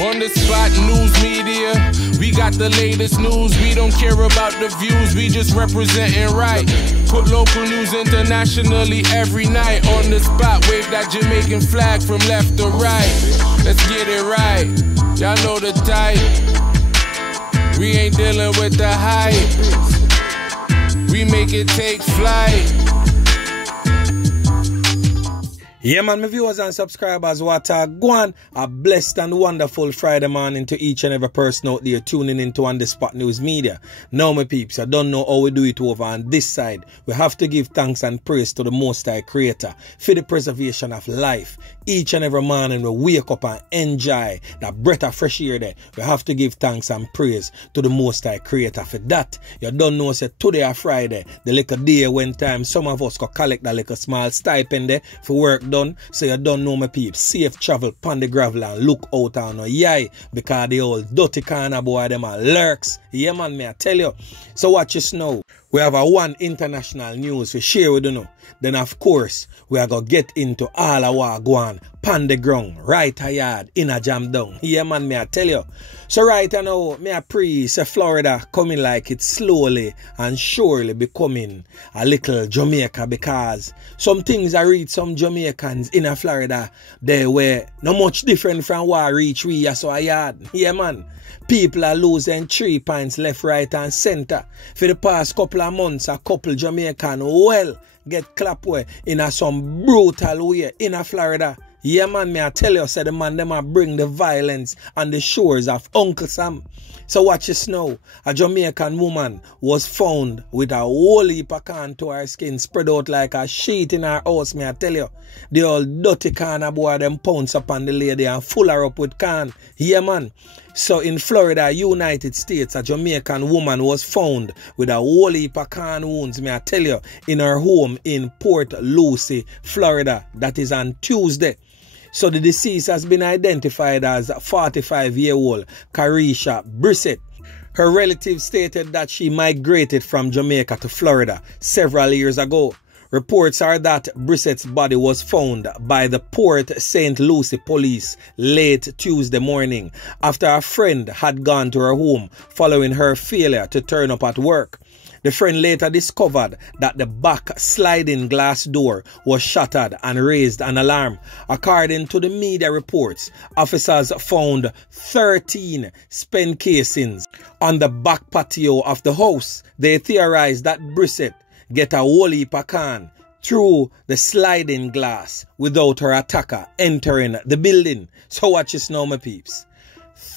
On the spot news media, we got the latest news. We don't care about the views, we just representing right. Put local news internationally every night. On the spot, wave that Jamaican flag from left to right. Let's get it right, y'all know the type. We ain't dealing with the hype, we make it take flight. Yeah, man, my viewers and subscribers, what a go on. A blessed and wonderful Friday morning to each and every person out there tuning into On The Spot News Media. Now, my peeps, I don't know how we do it over on this side. We have to give thanks and praise to the Most High Creator for the preservation of life. Each and every morning we wake up and enjoy that breath of fresh air there. We have to give thanks and praise to the Most High Creator for that. You don't know, say today or Friday, the little day when time some of us could collect that little small stipend there for work done. So you don't know, my peeps, safe travel pon the gravel and look out on no yai, because the old dirty corner boy them are lurks. Yeah, man, me I tell you. So watch this now. We have a one international news to share with you now. Then of course, we are going to get into all our go on pon the ground, right a yard, in a jam down. Yeah, man, me I tell you. So right now, me I pray, say Florida coming like it's slowly and surely becoming a little Jamaica, because some things I read some Jamaicans in a Florida, they were not much different from what I reach we are so a yard. Yeah, man. People are losing 3 points left, right and center. For the past couple of months, a couple Jamaican well get clapped way in a some brutal way in a Florida. Yeah, man, me I tell you, say the man them a bring the violence on the shores of Uncle Sam. So watch this now. A Jamaican woman was found with a whole heap of can to her skin spread out like a sheet in her house, me I tell you. The old dirty can boy them pounce upon the lady and full her up with can. Yeah, man. So in Florida, United States, a Jamaican woman was found with a whole heap of can wounds, me I tell you, in her home in Port Lucie, Florida. That is on Tuesday. So the deceased has been identified as 45-year-old Carisha Brissett. Her relatives stated that she migrated from Jamaica to Florida several years ago. Reports are that Brissett's body was found by the Port St. Lucie police late Tuesday morning after a friend had gone to her home following her failure to turn up at work. The friend later discovered that the back sliding glass door was shattered and raised an alarm. According to the media reports, officers found 13 spent casings on the back patio of the house. They theorized that Brissett get a whole heap of can through the sliding glass without her attacker entering the building. So watch this now, my peeps.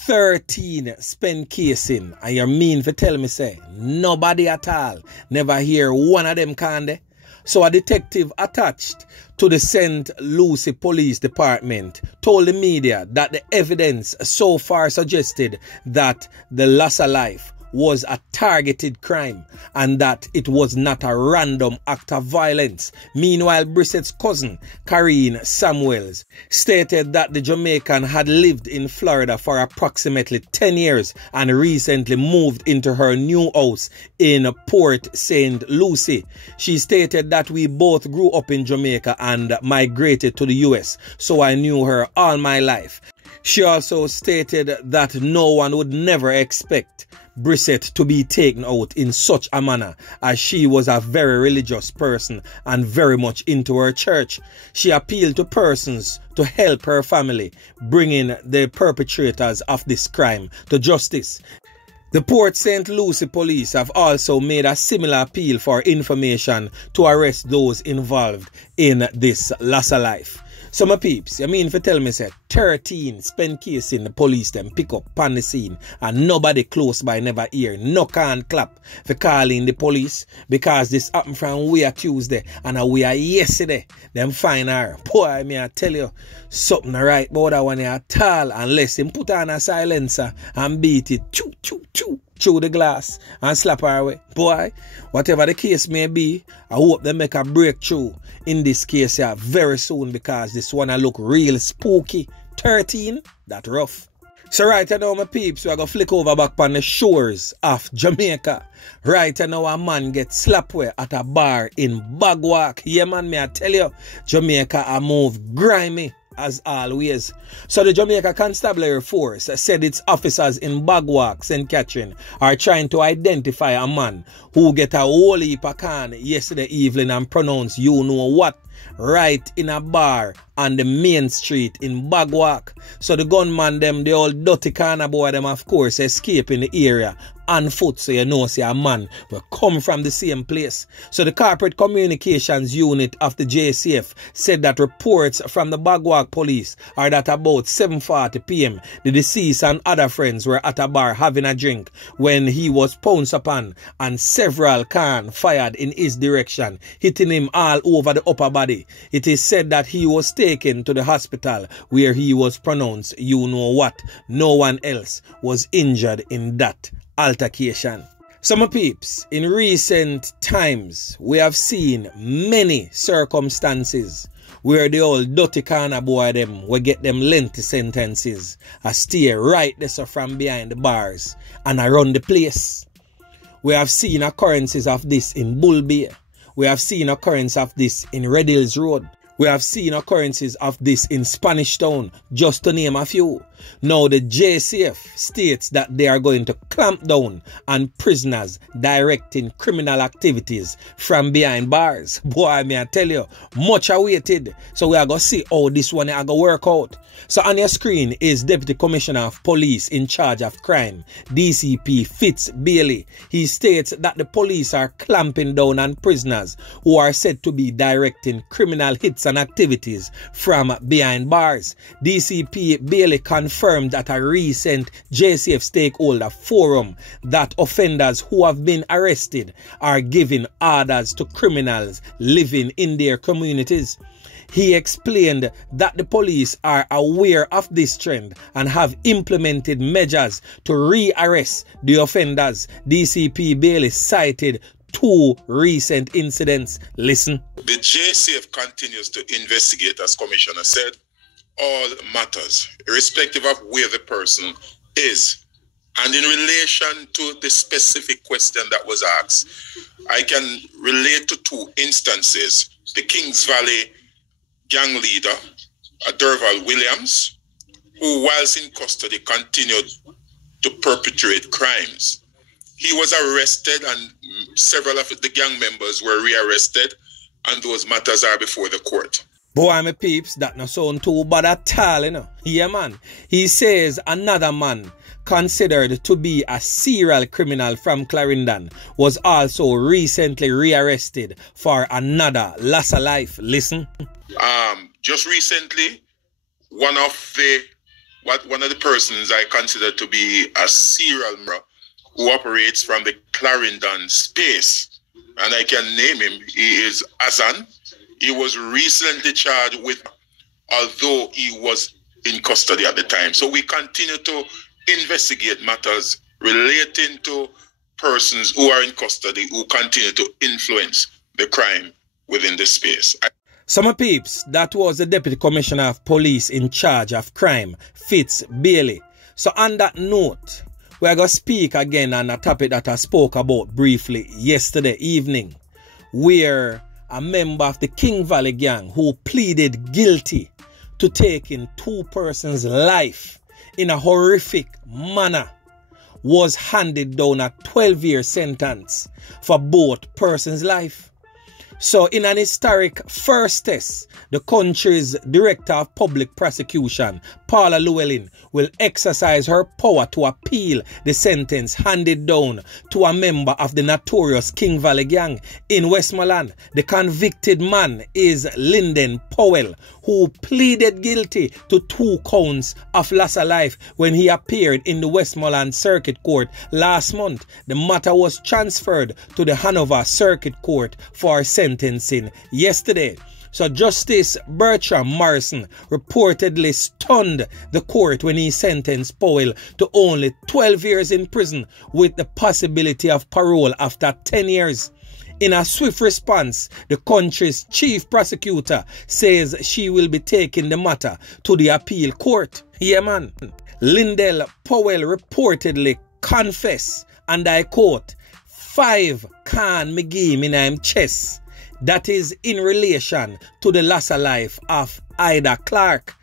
13 spent casing, and you mean for tell me say nobody at all never hear one of them can they? So a detective attached to the St. Lucie Police Department told the media that the evidence so far suggested that the loss of life was a targeted crime and that it was not a random act of violence. Meanwhile, Brissett's cousin, Karine Samuels, stated that the Jamaican had lived in Florida for approximately 10 years and recently moved into her new house in Port St. Lucie. She stated that we both grew up in Jamaica and migrated to the US, so I knew her all my life. She also stated that no one would never expect Brissett to be taken out in such a manner, as she was a very religious person and very much into her church. She appealed to persons to help her family, bringing the perpetrators of this crime to justice. The Port St. Lucie police have also made a similar appeal for information to arrest those involved in this loss of life. So my peeps, you mean for tell me say 13 spent casing the police them pick up on the scene and nobody close by never hear, no can clap for calling the police, because this happened from we are Tuesday and we are yesterday. Them find her. Boy, me I tell you, something right about that one at all, unless him put on a silencer and beat it choo choo choo through the glass and slap her away. Boy, whatever the case may be, I hope they make a breakthrough in this case here very soon, because this one I look real spooky. 13, that rough. So right now, my peeps, we're going to flick over back on the shores of Jamaica. Right now, a man gets slapped at a bar in Bagwalk. Yeah, man, me I tell you, Jamaica a move grimy. as always. So the Jamaica Constabulary Force said its officers in Bagwalk, St. Catherine, are trying to identify a man who get a whole heap of can yesterday evening and pronounce you know what right in a bar on the main street in Bagwalk. So the gunman them, the old dirty corner boy them, of course, escape in the area on foot, so you know, say a man will come from the same place. So the Corporate Communications Unit of the JCF said that reports from the Bagwalk police are that about 7:40 p.m. the deceased and other friends were at a bar having a drink when he was pounced upon and several cans fired in his direction, hitting him all over the upper body. It is said that he was taken to the hospital where he was pronounced you know what. No one else was injured in that altercation. So my peeps, in recent times we have seen many circumstances where the old dirty corner boy them will get them lengthy sentences and stay right there so from behind the bars and around the place. We have seen occurrences of this in Bull Bay. We have seen occurrences of this in Red Hills Road. We have seen occurrences of this in Spanish Town, just to name a few. Now the JCF states that they are going to clamp down on prisoners directing criminal activities from behind bars. Boy, may I tell you, much awaited. So we are going to see how this one is going to work out. So on your screen is Deputy Commissioner of Police in charge of crime, DCP Fitz Bailey. He states that the police are clamping down on prisoners who are said to be directing criminal hits and activities from behind bars. DCP Bailey confirmed at a recent JCF stakeholder forum that offenders who have been arrested are giving orders to criminals living in their communities. He explained that the police are aware of this trend and have implemented measures to re-arrest the offenders. DCP Bailey cited 2 recent incidents. Listen. The JCF continues to investigate, as Commissioner said, all matters, irrespective of where the person is. And in relation to the specific question that was asked, I can relate to 2 instances. The Kings Valley gang leader, Derval Williams, who whilst in custody continued to perpetrate crimes. He was arrested and several of the gang members were rearrested, and those matters are before the court. Boy, my peeps, that no sound too bad at all, you know. Yeah, man. He says another man considered to be a serial criminal from Clarendon was also recently rearrested for another loss of life. Listen. Just recently, one of the persons I consider to be a serial murderer who operates from the Clarendon space, and I can name him, he is Azan. He was recently charged with, although he was in custody at the time. So we continue to investigate matters relating to persons who are in custody who continue to influence the crime within the space. So my peeps, that was the Deputy Commissioner of Police in charge of crime, Fitz Bailey. So on that note, we are going to speak again on a topic that I spoke about briefly yesterday evening, where a member of the King Valley gang who pleaded guilty to taking 2 persons' life in a horrific manner was handed down a 12-year sentence for both persons' life. So in an historic first test, the country's Director of Public Prosecution, Paula Llewellyn, will exercise her power to appeal the sentence handed down to a member of the notorious King Valley gang in Westmoreland. The convicted man is Lyndon Powell, who pleaded guilty to 2 counts of loss of life when he appeared in the Westmoreland Circuit Court last month. The matter was transferred to the Hanover Circuit Court for sentencing yesterday. So Justice Bertram Morrison reportedly stunned the court when he sentenced Powell to only 12 years in prison with the possibility of parole after 10 years. In a swift response, the country's chief prosecutor says she will be taking the matter to the appeal court. Yeah, man. Lyndon Powell reportedly confessed, and I quote, 5 can me give in him chest. That is in relation to the loss of life of Ida Clark.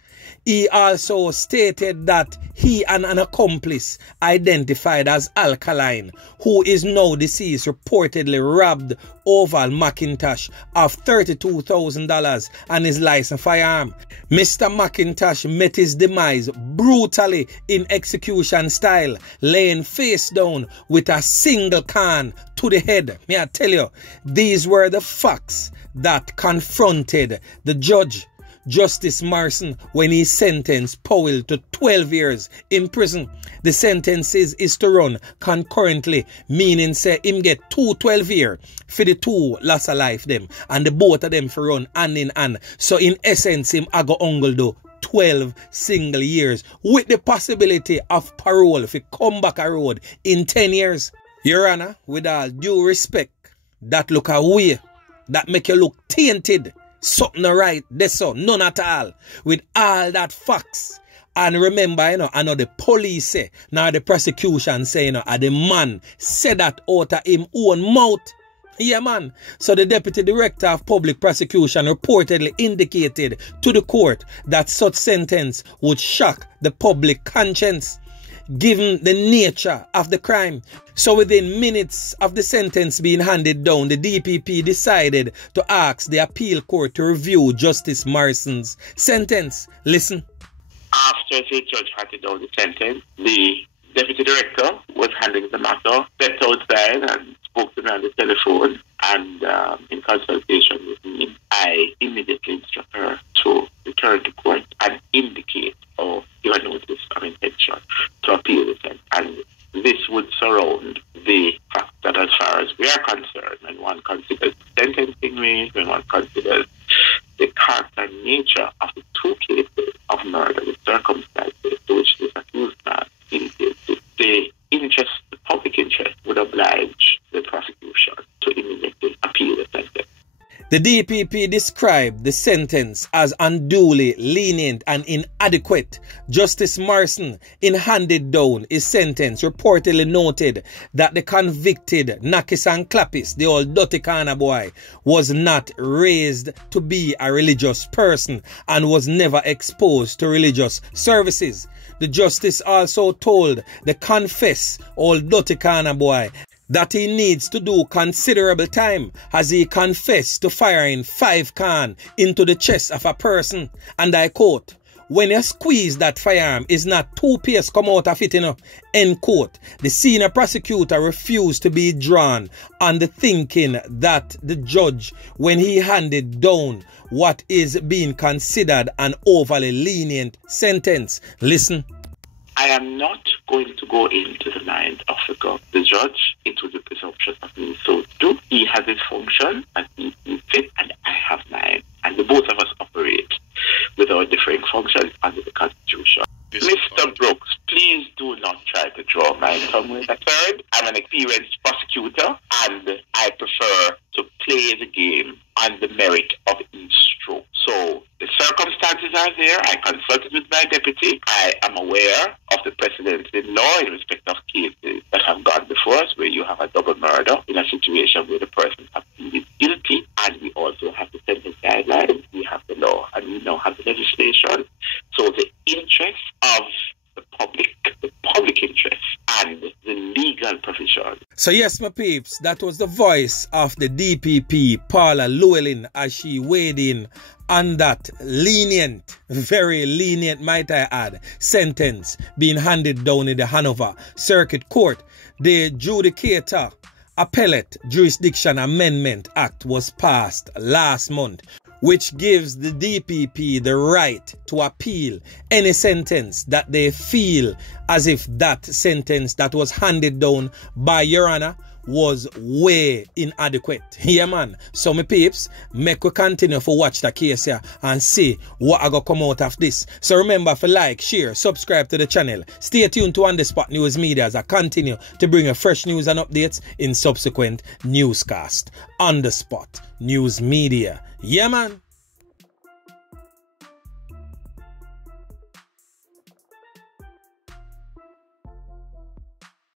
He also stated that he and an accomplice identified as Alkaline, who is now deceased, reportedly robbed Oval McIntosh of $32,000 and his licensed firearm. Mr. McIntosh met his demise brutally in execution style, laying face down with a single can to the head. May I tell you, these were the facts that confronted the judge, Justice Morrison, when he sentenced Powell to 12 years in prison. The sentence is to run concurrently, meaning say him get 12 years for the two loss of life them, and the both of them for run hand in hand. So in essence, him I go ungle do 12 single years with the possibility of parole if he come back a road in 10 years. Your Honor, with all due respect, that look away, that make you look tainted. Something right, that's so, none at all. With all that facts. And remember, I know the police say, now the prosecution say, the man said that out of him own mouth. Yeah, man. So the Deputy Director of Public Prosecution reportedly indicated to the court that such sentence would shock the public conscience, given the nature of the crime. So within minutes of the sentence being handed down, the DPP decided to ask the appeal court to review Justice Morrison's sentence. Listen. After the judge handed down the sentence, the deputy director was handling the matter, stepped outside and spoke to me on the telephone, and in consultation with me, I immediately instructed her to return to court and indicate or give a notice of intention to appeal the sentence. And this would surround the fact that as far as we are concerned, when one considers the sentencing range, when one considers the character and nature of the two cases of murder, the circumstances to which this accused man indicated, the interest, the public interest would oblige the prosecution to immediately appeal the sentence. The DPP described the sentence as unduly lenient and inadequate. Justice Morrison, in handed down his sentence, reportedly noted that the convicted Nakis and Clappis, the old dirty corner boy, was not raised to be a religious person and was never exposed to religious services. The justice also told the confessed old dirty corner boy that he needs to do considerable time as he confessed to firing 5 cans into the chest of a person. And I quote, "When you squeeze that firearm, is not 2 pairs come out of it, End quote. The senior prosecutor refused to be drawn on the thinking that the judge, when he handed down what is being considered an overly lenient sentence. Listen. I am not going to go into the mind of the judge. It would be presumptuous of me so do. He has his function as he sees fit, and I have mine. And the both of us operate with our differing functions under the Constitution. Mr. Brooks, please do not try to draw my tongue with a third. I'm an experienced prosecutor, and I prefer to play the game on the merit of each stroke. So the circumstances are there. I consulted with my deputy. I am aware of the precedents in law in respect of cases that have gone before us, where you have a double murder in a situation where the person has pleaded guilty, and we also have the sentence guidelines. We have the law, and we now have the legislation. So the interest of the public interest, and the legal provision. So yes, my peeps, that was the voice of the DPP, Paula Llewellyn, as she weighed in on that lenient, very lenient, might I add, sentence being handed down in the Hanover Circuit Court. The Judicator Appellate Jurisdiction Amendment Act was passed last month, which gives the DPP the right to appeal any sentence that they feel as if that sentence that was handed down by Your Honor was way inadequate. Yeah, man. So, my peeps, make we continue to watch the case here and see what I go come out of this. So, remember to like, share, subscribe to the channel. Stay tuned to On The Spot News Media as I continue to bring you fresh news and updates in subsequent newscast. On The Spot News Media. Yeah, man.